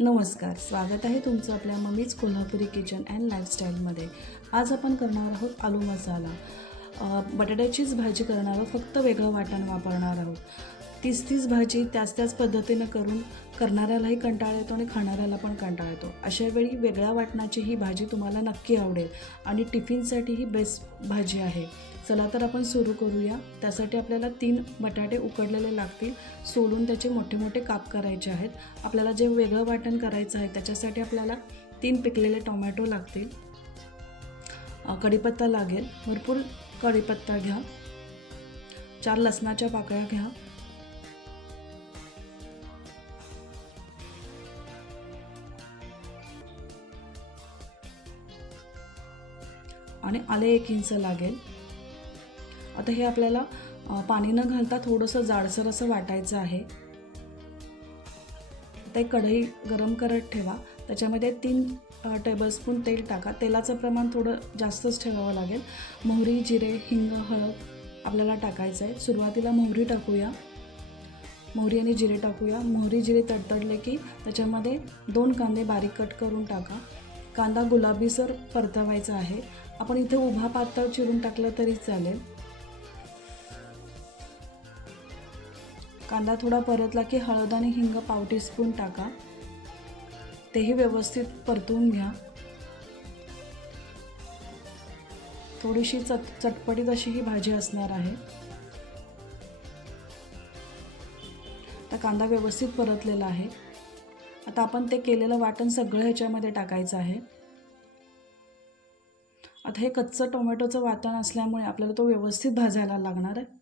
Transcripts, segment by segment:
नमस्कार, स्वागत आहे तुमचं आपल्या मम्मीज कोल्हापुरी किचन अँड लाईफस्टाईलमध्ये। आज आपण करणार आहोत आलू मसाला। बटाट्याचीच भाजी करणार आहोत, फक्त वेगळं वाटण वापरणार आहोत। तीच भाजी त्याच पद्धतीनं करून करणाऱ्यालाही कंटाळा येतो आणि खाणाऱ्याला पण कंटाळा येतो। अशा वेळी वेगळ्या वाटणाची ही भाजी तुम्हाला नक्की आवडेल आणि टिफिनसाठी ही बेस्ट भाजी आहे। चला तर आपण सुरू करूया। त्यासाठी आपल्याला 3 बटाटे उकडलेले लागतील, सोलून त्याचे मोठे मोठे काप करायचे आहेत। आपल्याला जे वेगळं वाटण करायचं आहे त्याच्यासाठी आपल्याला 3 पिकलेले टोमॅटो लागतील, कढीपत्ता लागेल, भरपूर कढीपत्ता घ्या, 4 लसणाच्या पाकळ्या घ्या, आणि आले 1 इंच लागेल। आता हे आपल्याला पाणी न घालता थोडंसं जाडसर असं वाटायचं आहे। आता एक कढई गरम करत ठेवा, त्याच्यामध्ये 3 टेबलस्पून तेल टाका। तेलाचं प्रमाण थोडं जास्तच ठेवावं लागेल। मोहरी, जिरे, हिंग, हळद आपल्याला टाकायचं आहे। सुरुवातीला मोहरी टाकूया, मोहरी आणि जिरे टाकूया। मोहरी जिरे तडतडले की त्याच्यामध्ये 2 कांदे बारीक कट करून टाका। कांदा गुलाबीसर परतवायचा आहे। आपण इथे उभा पातळ चिरून टाकलं तरी चालेल। कांदा थोडा परतला की हळद आणि हिंग पाव टीस्पून टाका, तेही व्यवस्थित परतून घ्या। थोडीशी चटपटीत अशी ही भाजी असणार आहे। आता कांदा व्यवस्थित परतलेला आहे। आता आपण ते केलेलं वाटण सगळं ह्याच्यामध्ये टाकायचं आहे। आता हे कच्चं टोमॅटोचं वाटण असल्यामुळे आपल्याला तो व्यवस्थित भाजायला लागणार आहे।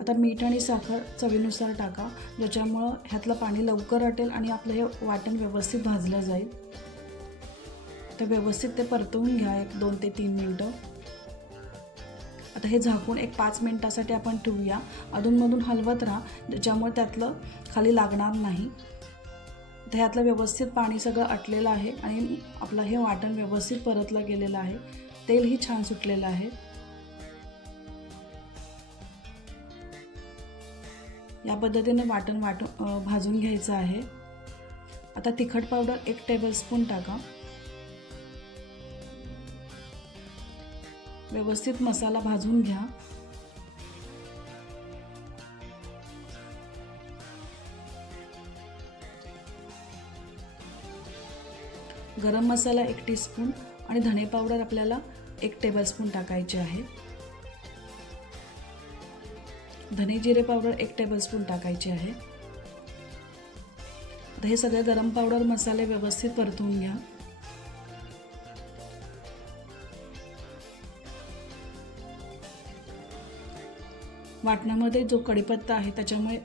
आता मीठ आणि साखर चवीनुसार टाका, ज्याच्यामुळं ह्यातलं पाणी लवकर आटेल आणि आपलं हे वाटण व्यवस्थित भाजलं जाईल। तर व्यवस्थित ते परतवून घ्या 2 ते 3 मिनटं। आता हे झाकून 5 मिनिटासाठी आपण ठेवूया। अधूनमधून हलवत राहा, ज्याच्यामुळे त्यातलं खाली लागणार नाही। तर ह्यातलं व्यवस्थित पाणी सगळं आटलेलं आहे आणि आपलं हे वाटण व्यवस्थित परतलं गेलेलं आहे। तेलही छान सुटलेलं आहे। या पद्धतीने वाटण भाजून घ्यायचं आहे। आता तिखट पावडर 1 टेबलस्पून टाका। व्यवस्थित मसाला भाजून घ्या। गरम मसाला 1 टीस्पून आणि धणे पावडर आपल्याला 1 टेबलस्पून टाकायचे आहे। धने जिरे पावडर 1 टेबलस्पून टाकायचे आहे। आता हे सगळे गरम पावडर मसाले व्यवस्थित परतवून घ्या। वाटणामध्ये जो कढीपत्ता आहे त्याच्यामुळे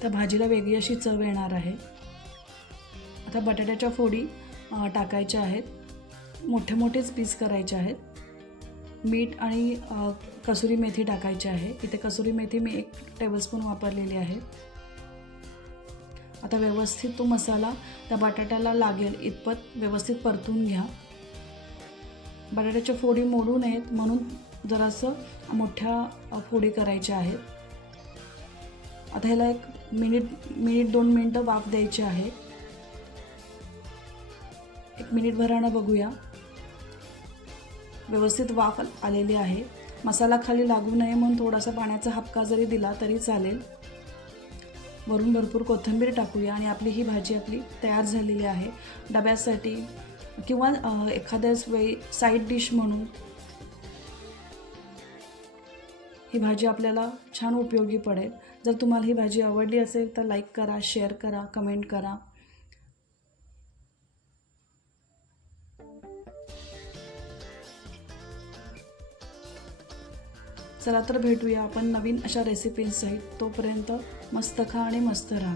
त्या भाजीला वेगळी अशी चव येणार आहे। आता बटाट्याच्या फोडी टाकायच्या आहेत, मोठे मोठेच पीस करायचे आहेत। मीठ आणि कसुरी मेथी टाकायची आहे। इथे कसुरी मेथी मी 1 टेबलस्पून वापरलेली आहे। आता व्यवस्थित तो मसाला त्या बटाट्याला लागेल इतपत व्यवस्थित परतून घ्या। बटाट्याच्या फोडी मोडू नयेत म्हणून जरासं मोठ्या फोडी करायच्या आहेत। आता ह्याला 1 मिनिट 2 मिनटं वाफ द्यायची आहे। 1 मिनिटभरानं बघूया, व्यवस्थित वाफ आलेली आहे। मसाला खाली लागू नये म्हणून थोडासा पाण्याचा हापका जरी दिला तरी चालेल। वरून भरपूर कोथिंबीर टाकूया आणि आपली ही भाजी तयार झालेली आहे। डब्यासाठी किंवा एखाद्याच वेळी साईड डिश म्हणून ही भाजी आपल्याला छान उपयोगी पडेल। जर तुम्हाला ही भाजी आवडली असेल तर लाईक करा, शेअर करा, कमेंट करा। चला तर भेटूया आपण नवीन अशा रेसिपींसहित। तोपर्यंत मस्त खा आणि मस्त राहा।